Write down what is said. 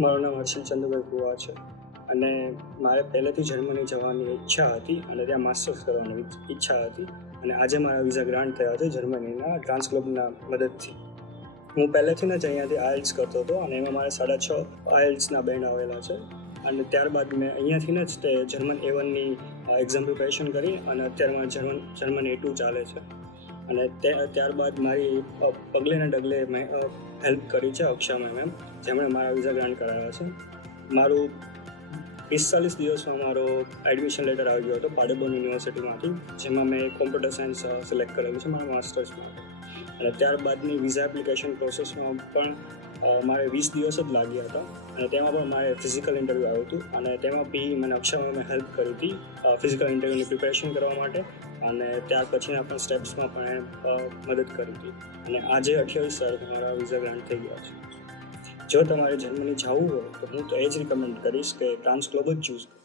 મારું નામ હર્ષિલ ચંદુભાઈ કુવા છે અને મારે પહેલેથી જર્મની જવાની ઈચ્છા હતી અને ત્યાં માસ્ટર્સ કરવાની ઈચ્છા હતી અને આજે મારા વિઝા ગ્રાન્ટ થયા છે જર્મનીના ટ્રાન્સગ્લોબના મદદથી. હું પહેલેથી જ અહીંયાથી આઇલ્સ કરતો હતો અને એમાં મારે 6.5 આઇલ્સના બેન્ડ આવેલા છે અને ત્યારબાદ મેં અહીંયાથી જ તે જર્મન A1ની એક્ઝામ પ્રિપેરેશન કરી અને અત્યારે મારે જર્મન A2 ચાલે છે અને ત્યારબાદ મારી પગલે ને ડગલે મેં હેલ્પ કરી છે અક્ષા મેમ, જેમણે મારા વિઝા ગ્રાન્ટ કરાવ્યા છે. મારું 45 દિવસમાં મારો એડમિશન લેટર આવી ગયો હતો પાડેબોર્ન યુનિવર્સિટીમાંથી, જેમાં મેં કોમ્પ્યુટર સાયન્સ સિલેક્ટ કરેલું છે મારા માસ્ટર્સ માટે. અને ત્યારબાદની વિઝા એપ્લિકેશન પ્રોસેસમાં પણ મારે 20 દિવસ જ લાગ્યા હતા અને તેમાં પણ મારે ફિઝિકલ ઇન્ટરવ્યૂ આવ્યું હતું અને તેમાં બી મને અક્ષા મેમે હેલ્પ કરી હતી ફિઝિકલ ઇન્ટરવ્યૂની પ્રિપેરેશન કરવા માટે અને ત્યાર પછીના પણ સ્ટેપ્સમાં પણ મદદ કરી હતી અને આજે 28 તારીખે મારા વિઝા ગ્રાન્ટ થઈ ગયા છે. જો તમારે જર્મની જવું હોય તો હું તો એ જ રિકમેન્ડ કરીશ કે ટ્રાન્સગ્લોબ જ ચૂઝ કરો.